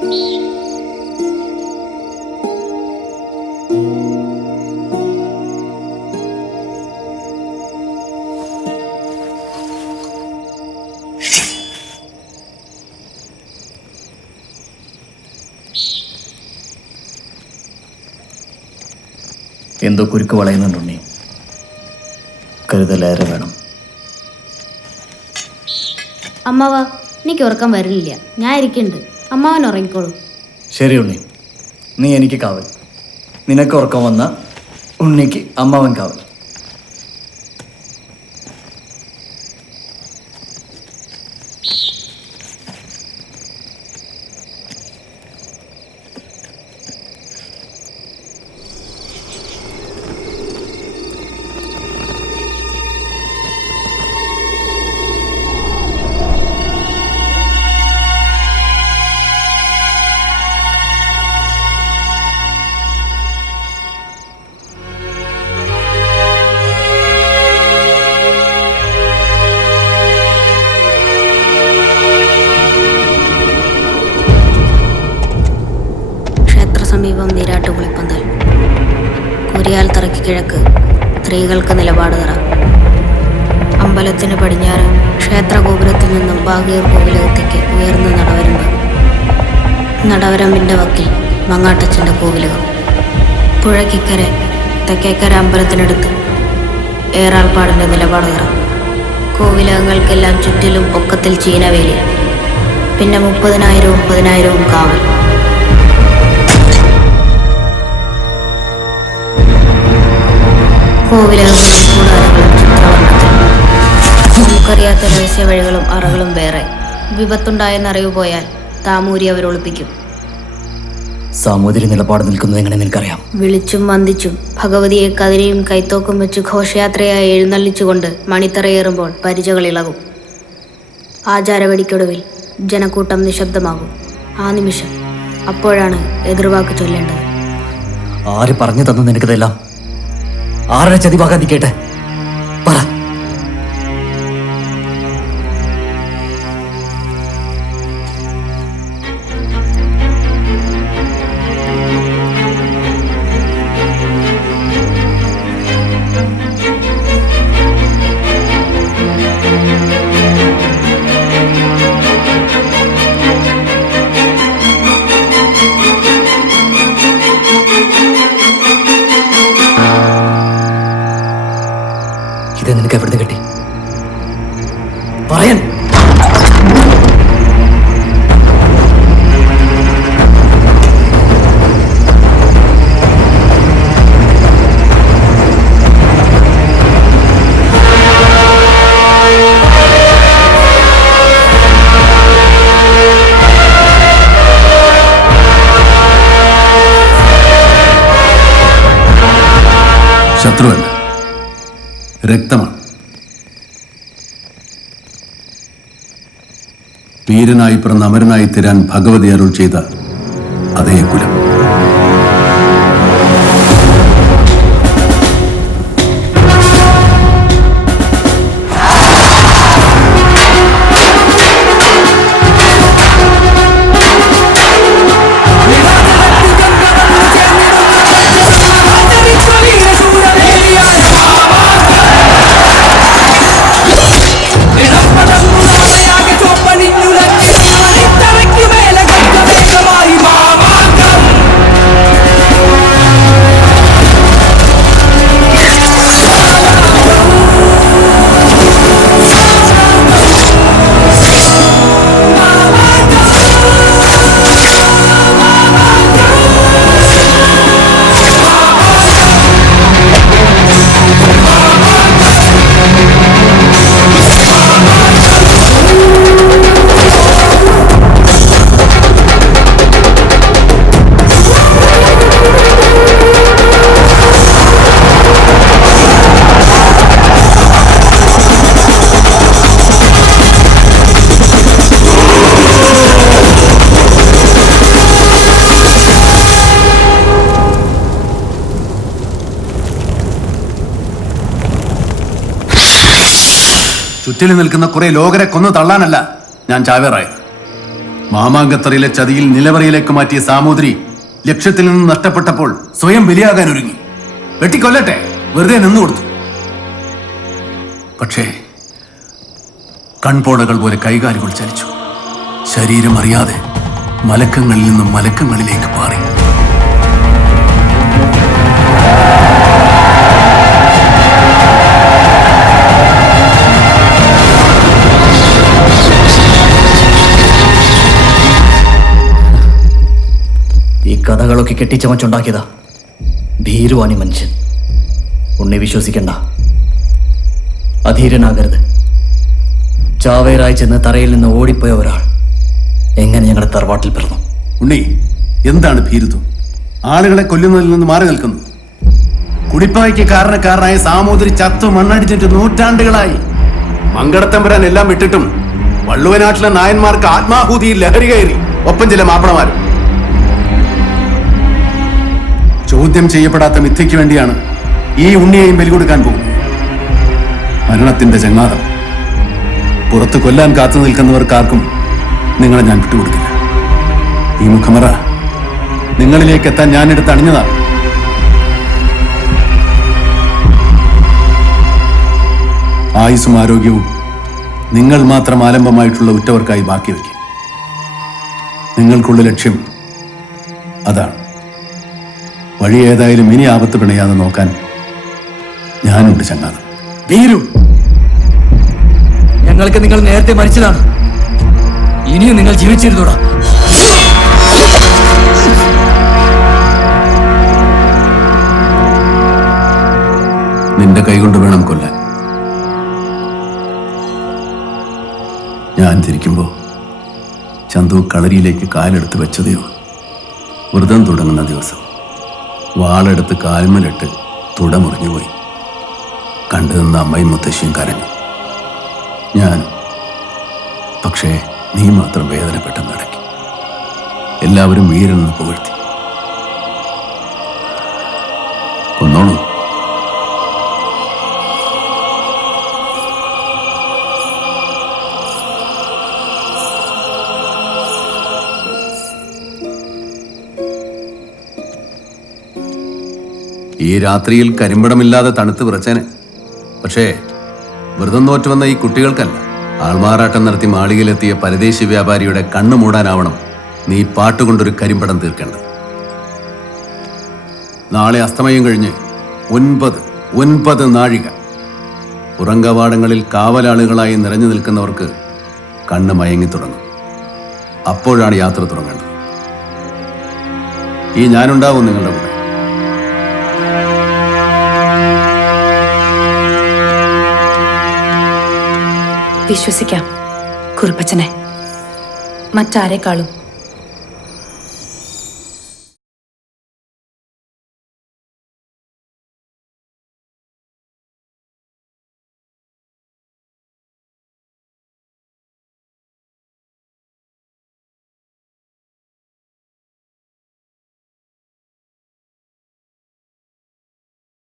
എന്തോ കുരുക്ക് വളയുന്നുണ്ടുണ്ണി. കരുതലേറെ വേണം. അമ്മാവ, എനിക്ക് ഉറക്കം വരില്ല. ഞാൻ ഇരിക്കുന്നുണ്ട്. അമ്മാവൻ ഉറങ്ങിക്കോളൂ. ശരി ഉണ്ണി, നീ എനിക്ക് കാവൽ. നിനക്ക് ഉറക്കം വന്ന ഉണ്ണിക്ക് അമ്മാവൻ കാവൽ. സമീപം നീരാട്ടുകുളിപ്പന്തൽ. കുരിയാൽ തറയ്ക്ക് കിഴക്ക് സ്ത്രീകൾക്ക് നിലപാട് തറ. അമ്പലത്തിന് പടിഞ്ഞാറ് ക്ഷേത്രഗോപുരത്തിൽ നിന്നും ബാഗേർ കോവിലകത്തേക്ക് ഉയർന്ന നടവരമ്പ്. നടവരമ്പിൻ്റെ വക്കിൽ മങ്ങാട്ടച്ചൻ്റെ കോവിലകം. പുഴയ്ക്കരെ തെക്കേക്കര അമ്പലത്തിനടുത്ത് ഏറാൾപ്പാടിൻ്റെ നിലപാട് തറ. കോവിലകങ്ങൾക്കെല്ലാം ചുറ്റിലും പൊക്കത്തിൽ ചീനവേലി. പിന്നെ 30,000 കാവൽ. കോവിലകങ്ങളും കൂടാരങ്ങളും ചിത്രവർണ്ണത്തിൽ. നമുക്കറിയാത്ത രഹസ്യ വഴികളും അറകളും വേറെ. വിപത്തുണ്ടായെന്നറിവ് പോയാൽ താമൂരി അവരൊളിപ്പിക്കും. സാമൂതിരി നിലപാട് നിൽക്കുന്നത് എങ്ങനെ നിനക്കറിയാം? വിളിച്ചും വന്ദിച്ചും ഭഗവതിയെ കതിരയും കൈത്തോക്കും വെച്ച് ഘോഷയാത്രയായി എഴുന്നള്ളിച്ചുകൊണ്ട് മണിത്തറയേറുമ്പോൾ പരിചകൾ ഇളകും. ആചാരവെടിക്കൊടുവിൽ ജനക്കൂട്ടം നിശബ്ദമാകും. ആ നിമിഷം അപ്പോഴാണ് എതിർവാക്ക് ചൊല്ലേണ്ടത്. ആര് പറഞ്ഞു തന്നു നിനക്കിതെല്ലാം? ആരുടെ ചതിവാകാൻ കേട്ടെ പറ. നിനക്ക് എവിടുന്ന് കിട്ടി? പറയാൻ. ശത്രുവല്ല, രക്തമാണ്. വീരനായി പിറന്ന അമരനായി തീരാൻ ഭഗവതി അരുൾ ചെയ്ത അതേ കുലം. ചുറ്റിൽ നിൽക്കുന്ന കുറെ ലോകരെ കൊന്നു തള്ളാനല്ല ഞാൻ ചാവേറായത്. മാമാങ്കത്തറയിലെ ചതിയിൽ നിലവറയിലേക്ക് മാറ്റിയ സാമൂതിരി ലക്ഷ്യത്തിൽ നിന്ന് നഷ്ടപ്പെട്ടപ്പോൾ സ്വയം ബലിയാകാൻ ഒരുങ്ങി. വെട്ടിക്കൊല്ലട്ടെ, വെറുതെ നിന്നു കൊടുത്തു. പക്ഷേ കൺപോടകൾ പോലെ കൈകാലുകൾ ചലിച്ചു. ശരീരം അറിയാതെ മലക്കങ്ങളിൽ നിന്നും മലക്കങ്ങളിലേക്ക് മാറി. ഈ കഥകളൊക്കെ കെട്ടിച്ചമച്ചുണ്ടാക്കിയതാ ഭീരുവാണി മനുഷ്യൻ. ഉണ്ണി വിശ്വസിക്കണ്ട, അധീരനാകരുത്. ചാവേറായി ചെന്ന് തറയിൽ നിന്ന് ഓടിപ്പോയ ഒരാൾ എങ്ങനെ ഞങ്ങളുടെ തറവാട്ടിൽ പിറന്നു? ഉണ്ണി, എന്താണ് ഭീരുത്വം? ആളുകളെ കൊല്ലുന്നതിൽ നിന്ന് മാറി നിൽക്കുന്നു. കുടിപ്പായ്ക്ക് കാരണക്കാരനായ സാമൂതിരി ചത്തു മണ്ണടിച്ചിട്ട് നൂറ്റാണ്ടുകളായി. മങ്കടത്തമ്പുരാൻ എല്ലാം വിട്ടിട്ടും വള്ളുവനാട്ടിലെ നായന്മാർക്ക് ആത്മാഹൂതിയിൽ ലഹരി കയറി. ഒപ്പം ചില മാപ്പിളമാരും. ചോദ്യം ചെയ്യപ്പെടാത്ത മിഥ്യയ്ക്ക് വേണ്ടിയാണ് ഈ ഉണ്ണിയെയും ബലി കൊടുക്കാൻ പോകുന്നത്. മരണത്തിന്റെ ചങ്ങാതം. പുറത്ത് കൊല്ലാൻ കാത്തു നിൽക്കുന്നവർക്കാർക്കും നിങ്ങളെ ഞാൻ വിട്ടുകൊടുക്കില്ല. ഈ മുഖമറ നിങ്ങളിലേക്ക് എത്താൻ ഞാനെടുത്ത് അണിഞ്ഞതാണ്. ആയുസ്സും ആരോഗ്യവും നിങ്ങൾ മാത്രം ആലംബമായിട്ടുള്ള ഉറ്റവർക്കായി ബാക്കി വയ്ക്കും. നിങ്ങൾക്കുള്ള ലക്ഷ്യം അതാണ്. വഴി ഏതായാലും ഇനി ആപത്ത് പിണയാതെ നോക്കാൻ ഞാനുണ്ട് ചങ്ങാതം. ഭീരു, ഞങ്ങൾക്ക് നിങ്ങൾ നേരത്തെ മരിച്ചതാണ്. ഇനിയും നിങ്ങൾ ജീവിച്ചിരുന്നൂടാ. നിന്റെ കൈകൊണ്ട് വേണം കൊല്ലാൻ. ഞാൻ തിരിക്കുമ്പോ ചന്തു കളരിയിലേക്ക് കാലെടുത്ത് വെച്ചതേയോ. വ്രതം തുടങ്ങുന്ന ദിവസം വാളെടുത്ത് കാൽമലിട്ട് തുടമുറിഞ്ഞുപോയി. കണ്ടു നിന്ന അമ്മയും മുത്തശ്ശിയും കരഞ്ഞു, ഞാനും. പക്ഷേ നീ മാത്രം വേദനപ്പെട്ടെന്ന് അടക്കി. എല്ലാവരും വീരനെന്ന് പുകഴ്ത്തി. കൊന്നോളൂ. ഈ രാത്രിയിൽ കരിമ്പടമില്ലാതെ തണുത്ത് വിറച്ചേനെ. പക്ഷേ വ്രതം നോറ്റ് വന്ന ഈ കുട്ടികൾക്കല്ല. ആൾമാറാട്ടം നടത്തി മാളികയിലെത്തിയ പരദേശി വ്യാപാരിയുടെ കണ്ണു മൂടാനാവണം നീ പാട്ടുകൊണ്ടൊരു കരിമ്പടം തീർക്കേണ്ടത്. നാളെ അസ്തമയം കഴിഞ്ഞ് 9 നാഴിക പുറങ്കവാടങ്ങളിൽ കാവലാളുകളായി നിറഞ്ഞു നിൽക്കുന്നവർക്ക് കണ്ണ് മയങ്ങി തുടങ്ങും. അപ്പോഴാണ് യാത്ര തുടങ്ങേണ്ടത്. ഈ ഞാനുണ്ടാവും നിങ്ങളുടെ കൂടെ. വിശ്വസിക്കാം കുറുപ്പച്ചനെ. മറ്റാരെക്കാളും